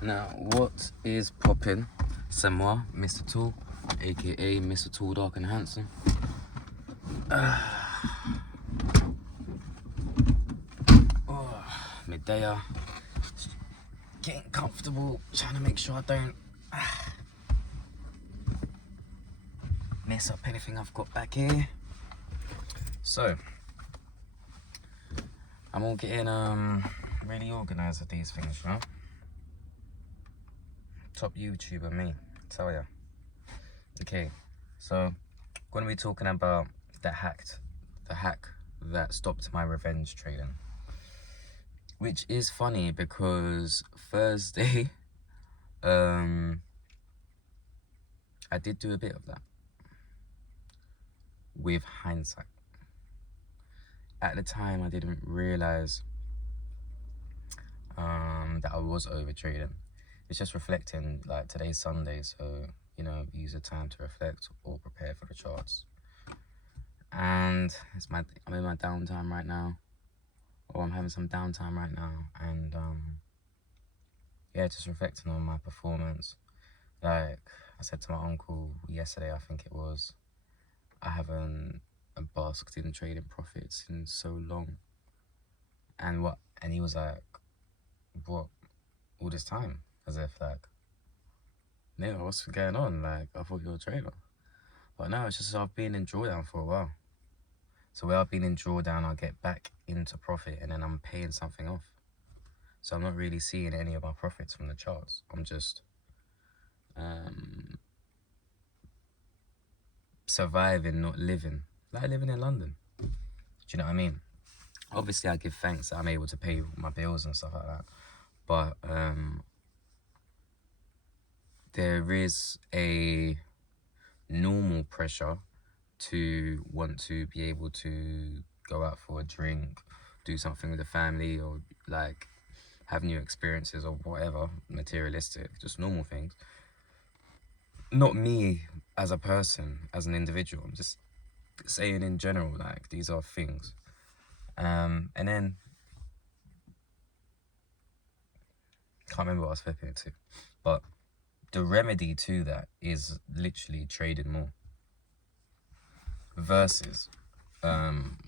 Now, what is poppin'? C'est moi, Mr. Tool, aka Mr. Tall, Dark and Handsome. Midday, getting comfortable, trying to make sure I don't mess up anything I've got back here. So, I'm all getting really organised with these things, you know? Top YouTuber, me, tell ya. Okay, so going to be talking about the hack that stopped my revenge trading, which is funny because Thursday, I did do a bit of that. With hindsight, at the time I didn't realize that I was over trading. It's just reflecting, like today's Sunday, so you know, use the time to reflect or prepare for the charts. And I'm in my downtime right now, or I'm having some downtime right now, and yeah, just reflecting on my performance. Like I said to my uncle yesterday, I think it was, I haven't basked in trading profits in so long. And he was like, what, all this time? As if like, Neil, what's going on? Like, I thought you were a trader. But no, it's just I've been in drawdown for a while. So where I've been in drawdown, I'll get back into profit and then I'm paying something off. So I'm not really seeing any of my profits from the charts. I'm just surviving, not living. Like living in London. Do you know what I mean? Obviously, I give thanks that I'm able to pay my bills and stuff like that. But there is a normal pressure to want to be able to go out for a drink, do something with the family, or like have new experiences or whatever, materialistic, just normal things. Not me as a person, as an individual. I'm just saying in general, like these are things. And then can't remember what I was flipping it to, but the remedy to that is literally trading more versus having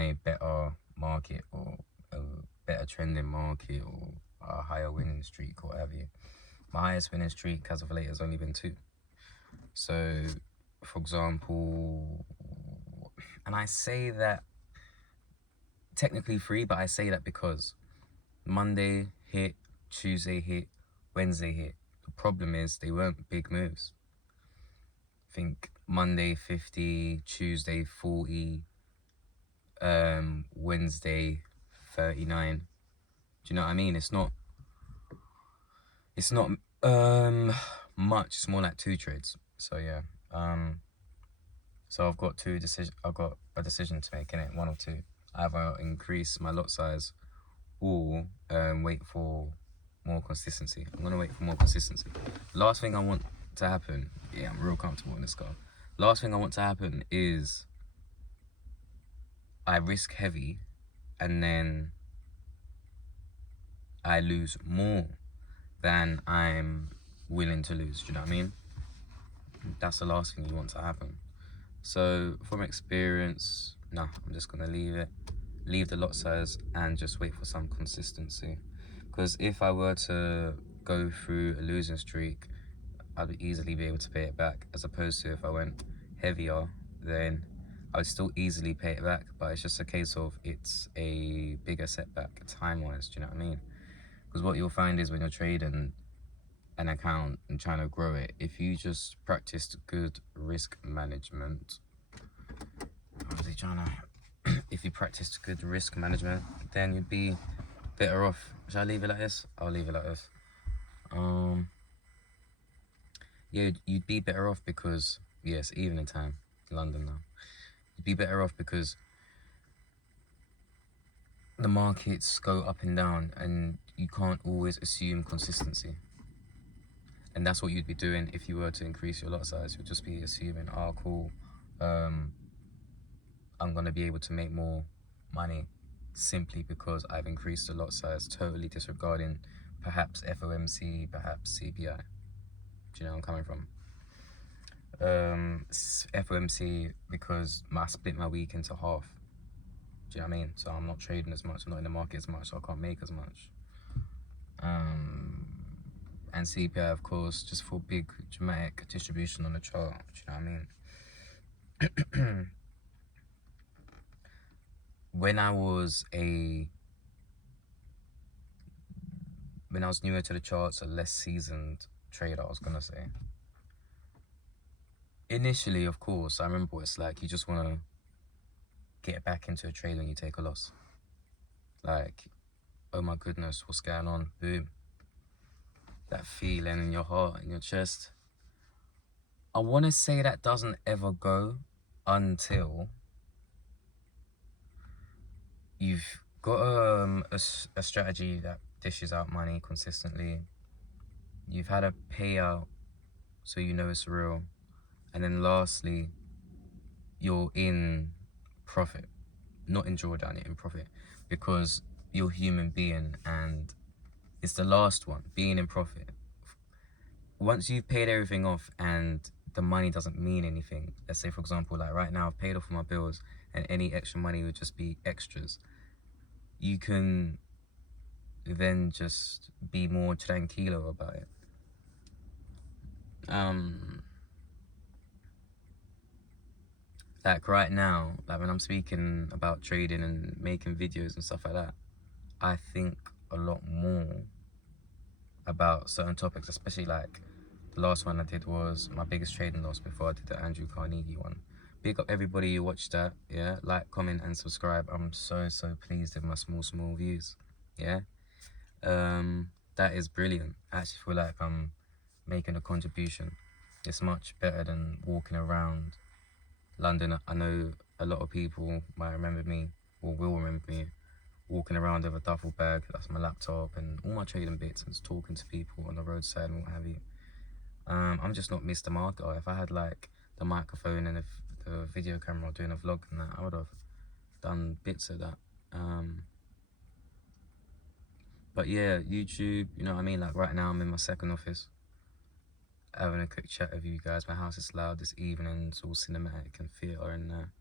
a better market or a better trending market or a higher winning streak or whatever. My highest winning streak as of late has only been 2. So, for example, and I say that technically 3, but I say that because Monday hit, Tuesday hit, Wednesday hit. The problem is they weren't big moves. I think Monday 50, Tuesday 40, Wednesday 39. Do you know what I mean? It's not much. It's more like 2 trades. So yeah. So I've got a decision to make in it, 1 or 2. Either increase my lot size or wait for more consistency. I'm gonna wait for more consistency. Last thing I want to happen, yeah, I'm real comfortable in this car. Last thing I want to happen is I risk heavy and then I lose more than I'm willing to lose. Do you know what I mean? That's the last thing you want to happen. So from experience, nah, I'm just gonna leave the lot size and just wait for some consistency. Because if I were to go through a losing streak, I'd easily be able to pay it back, as opposed to if I went heavier, then I would still easily pay it back, but it's just a case of it's a bigger setback time-wise. Do you know what I mean? Because what you'll find is when you're trading an account and trying to grow it, if you just practiced good risk management, if you practiced good risk management, then you'd be better off. Should I leave it like this? I'll leave it like this. Yeah, you'd be better off because, yes, evening time, London now. You'd be better off because the markets go up and down and you can't always assume consistency. And that's what you'd be doing if you were to increase your lot size. You'd just be assuming, oh, cool, I'm going to be able to make more money simply because I've increased the lot size, totally disregarding perhaps FOMC, perhaps CPI. Do you know where I'm coming from? FOMC because I split my week into half. Do you know what I mean? So I'm not trading as much, I'm not in the market as much, so I can't make as much. And CPI, of course, just for big dramatic distribution on the chart. Do you know what I mean? When I was newer to the charts, a less seasoned trader, I was gonna say. Initially, of course, I remember what it's like. You just wanna get back into a trade when you take a loss. Like, oh my goodness, what's going on? Boom. That feeling in your heart, in your chest. I want to say that doesn't ever go until you've got a strategy that dishes out money consistently. You've had a payout, so you know it's real. And then lastly, you're in profit. Not in drawdown, you're in profit. Because you're a human being, and it's the last one, being in profit. Once you've paid everything off and the money doesn't mean anything, let's say for example, like right now I've paid off my bills and any extra money would just be extras, you can then just be more tranquilo about it. Like right now, like when I'm speaking about trading and making videos and stuff like that, I think a lot more about certain topics, especially like the last one I did was my biggest trading loss before I did the Andrew Carnegie one. Big up everybody who watched that, yeah? Like, comment and subscribe. I'm so pleased with my small views, yeah? That is brilliant. I actually feel like I'm making a contribution. It's much better than walking around London. I know a lot of people might remember me, or will remember me, walking around with a duffel bag, that's my laptop and all my trading bits, and just talking to people on the roadside and what have you. I'm just not Mr. Marketer. If I had like the microphone and the video camera doing a vlog and that, I would have done bits of that. But yeah, YouTube, you know what I mean? Like right now I'm in my second office, having a quick chat with you guys. My house is loud this evening, it's all cinematic and theatre in there.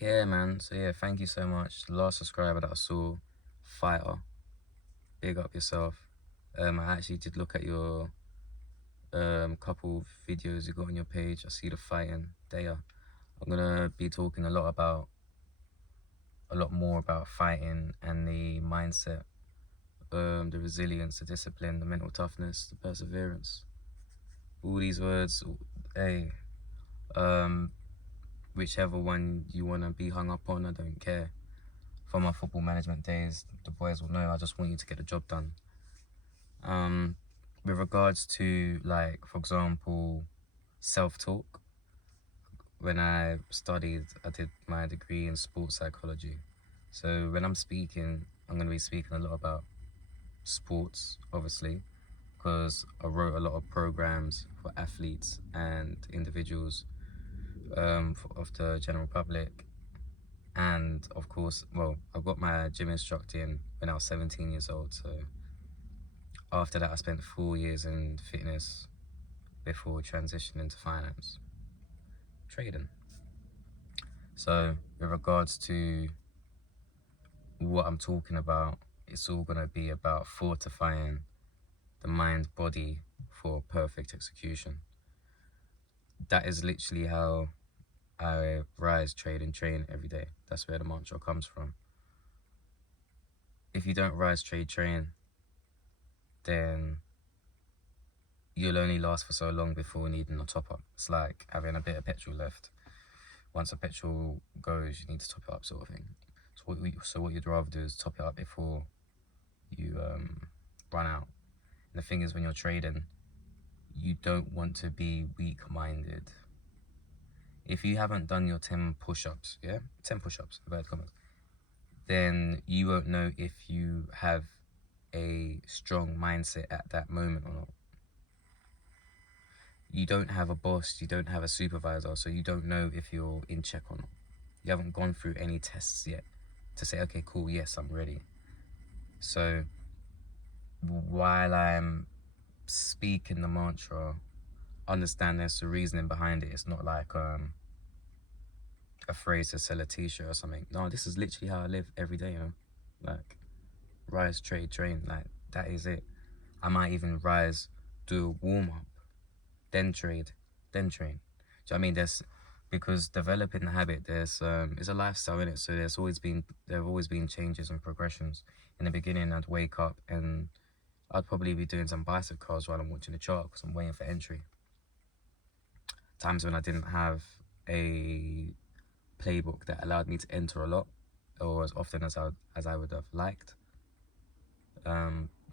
Yeah, man. So yeah, thank you so much. The last subscriber that I saw, Fighter, big up yourself. I actually did look at your couple videos you got on your page. I see the fighting there. I'm gonna be talking a lot more about fighting and the mindset, the resilience, the discipline, the mental toughness, the perseverance. All these words, hey, whichever one you wanna be hung up on, I don't care. From my football management days, the boys will know I just want you to get the job done. With regards to, like, for example, self-talk, when I studied, I did my degree in sports psychology. So when I'm speaking, I'm going to be speaking a lot about sports, obviously, because I wrote a lot of programs for athletes and individuals of the general public. And of course, well, I got my gym instructor in when I was 17 years old. So after that, I spent 4 years in fitness before transitioning to finance, trading. So with regards to what I'm talking about, it's all going to be about fortifying the mind body for perfect execution. That is literally how I rise, trade and train every day. That's where the mantra comes from. If you don't rise, trade, train, then you'll only last for so long before needing a top up. It's like having a bit of petrol left. Once the petrol goes, you need to top it up, sort of thing. So what you'd rather do is top it up before you run out. And the thing is, when you're trading, you don't want to be weak-minded. If you haven't done your 10 push-ups, yeah, 10 push-ups, then you won't know if you have a strong mindset at that moment or not. You don't have a boss, you don't have a supervisor, so you don't know if you're in check or not. You haven't gone through any tests yet to say, okay, cool, yes, I'm ready. So while I'm speaking the mantra, understand there's a reasoning behind it. It's not like a phrase to sell a t-shirt or something. No, this is literally how I live every day, you know? Like, rise, trade, train, like, that is it. I might even rise, do a warm-up, then trade, then train. Do you know what I mean? Because developing the habit, it's a lifestyle in it. So there have always been changes and progressions. In the beginning, I'd wake up and I'd probably be doing some bicep curls while I'm watching the chart because I'm waiting for entry. Times when I didn't have a playbook that allowed me to enter a lot or as often as I would have liked.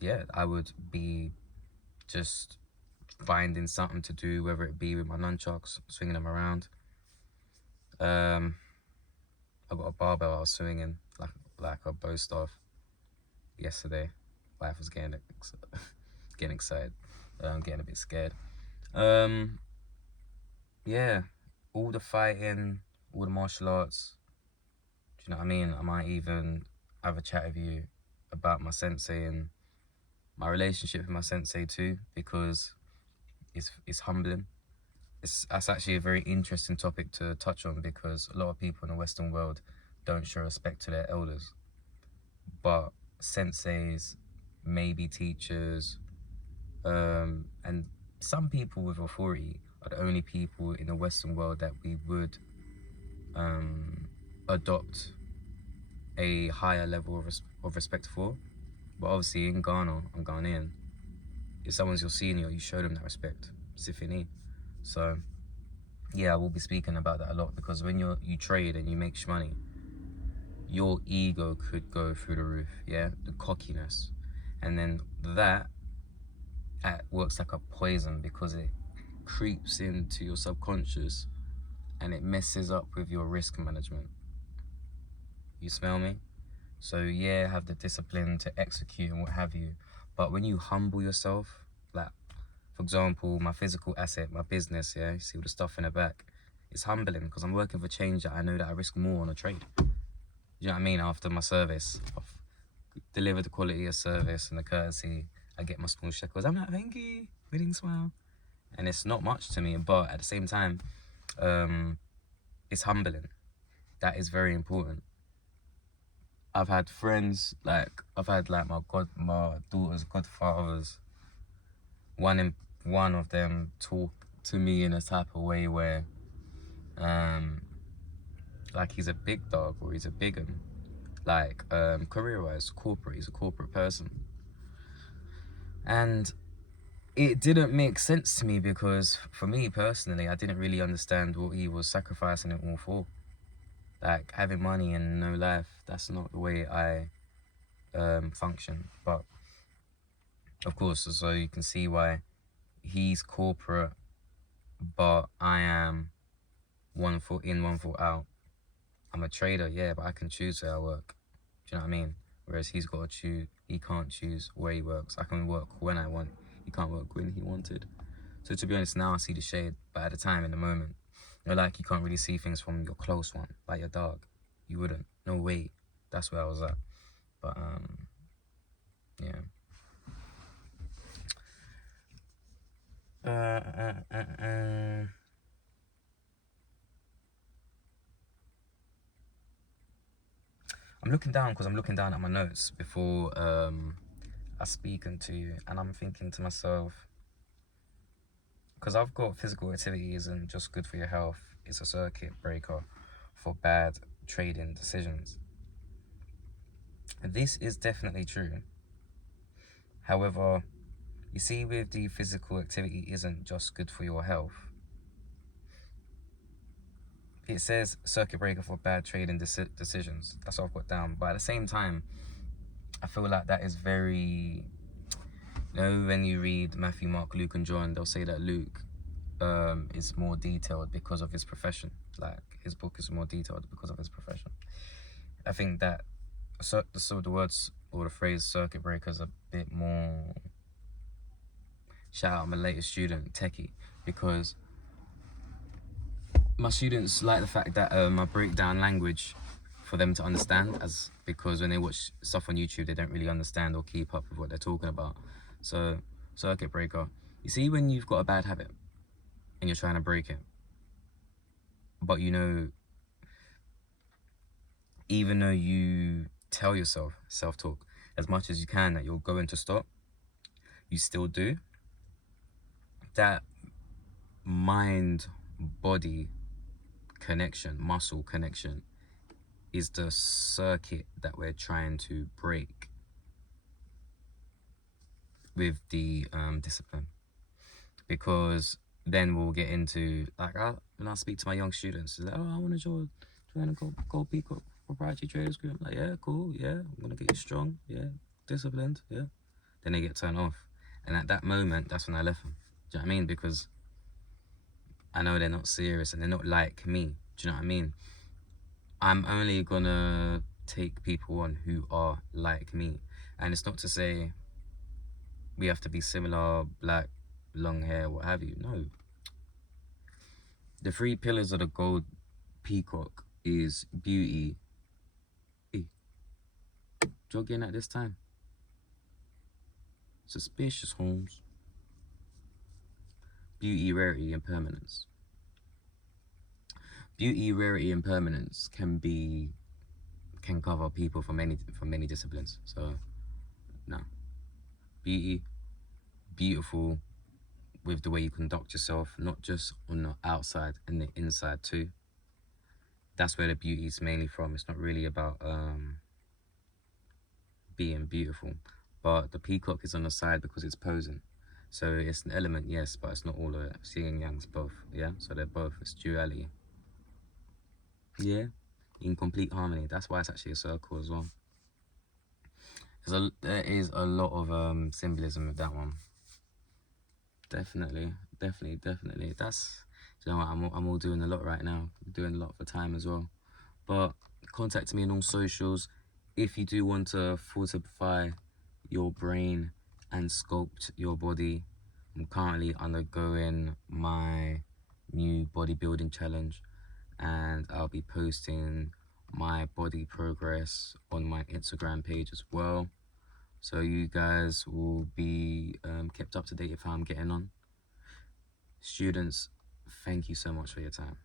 Yeah, I would be just finding something to do, whether it be with my nunchucks, swinging them around. I got a barbell I was swinging like a bow staff yesterday. Wife was getting excited. I'm getting a bit scared. Yeah, all the fighting, all the martial arts. Do you know what I mean? I might even have a chat with you about my sensei and my relationship with my sensei too, because it's humbling. That's actually a very interesting topic to touch on, because a lot of people in the Western world don't show respect to their elders. But senseis, maybe teachers, and some people with authority are the only people in the Western world that we would adopt a higher level of respect for. But obviously in Ghana, I'm Ghanaian, if someone's your senior, you show them that respect. Sifini. So yeah, I will be speaking about that a lot, because when you trade and you make money, your ego could go through the roof, yeah, the cockiness, and then that works like a poison, because it creeps into your subconscious and it messes up with your risk management. You smell me? So yeah, have the discipline to execute and what have you, but when you humble yourself, like for example, my physical asset, my business, yeah, you see all the stuff in the back, it's humbling because I'm working for change that I know that I risk more on a trade. You know what I mean? After my service, I've delivered the quality of service and the courtesy, I get my small shekels. I'm like, thank you, winning smile. And it's not much to me, but at the same time, it's humbling. That is very important. I've had friends, my daughter's godfathers. One of them talk to me in a type of way where, like he's a big dog or he's a big un. Like career-wise, he's a corporate person. And it didn't make sense to me, because for me personally, I didn't really understand what he was sacrificing it all for. Like having money and no life, that's not the way I function. But of course, so you can see why he's corporate, but I am 1 foot in, 1 foot out. I'm a trader, yeah, but I can choose where I work. Do you know what I mean? Whereas he's got to choose, he can't choose where he works. I can work when I want, he can't work when he wanted. So to be honest, now I see the shade, but at the time, in the moment, like you can't really see things from your close one, like your dog. You wouldn't, no way. That's where I was at. But yeah. I'm looking down because I'm looking down at my notes before I speaking to you, and I'm thinking to myself, because I've got physical activity isn't just good for your health, it's a circuit breaker for bad trading decisions. This is definitely true. However, you see, with the physical activity isn't just good for your health. It says circuit breaker for bad trading decisions. That's what I've got down. But at the same time, I feel like that is very, you know, when you read Matthew, Mark, Luke and John, they'll say that Luke is more detailed because of his profession. Like his book is more detailed because of his profession. I think that the words or the phrase circuit breaker is a bit more, shout out my latest student, Techie, because my students like the fact that I break down language for them to understand, as because when they watch stuff on YouTube, they don't really understand or keep up with what they're talking about. So, circuit breaker. You see, when you've got a bad habit and you're trying to break it, but you know, even though you tell yourself, self-talk, as much as you can that you're going to stop, you still do. That mind-body connection, muscle connection, is the circuit that we're trying to break with the discipline. Because then we'll get into, like, when I speak to my young students, like, oh, I want to join a Gold Peacock Proprietary Traders Group. I'm like, yeah, cool, yeah, I'm gonna get you strong, yeah, disciplined, yeah. Then they get turned off, and at that moment, that's when I left them. Do you know what I mean? Because I know they're not serious and they're not like me. Do you know what I mean? I'm only gonna take people on who are like me, and it's not to say we have to be similar, black, long hair, what have you. No. The 3 pillars of the Gold Peacock is beauty. Hey, jogging at this time. Suspicious, Holmes. Beauty, rarity, and permanence. Beauty, rarity, and permanence can cover people from many disciplines. So, no. Beauty, beautiful with the way you conduct yourself, not just on the outside and the inside too. That's where the beauty is mainly from. It's not really about being beautiful, but the peacock is on the side because it's posing. So it's an element, yes, but it's not all of it. Yin and Yang's both, yeah? So they're both, it's duality. Yeah, in complete harmony. That's why it's actually a circle as well. There is a lot of symbolism with that one. Definitely. That's, you know what, I'm all doing a lot right now. I'm doing a lot for time as well. But contact me on all socials if you do want to fortify your brain and sculpt your body. I'm currently undergoing my new bodybuilding challenge, and I'll be posting my body progress on my Instagram page as well, so you guys will be kept up to date with how I'm getting on. Students, thank you so much for your time.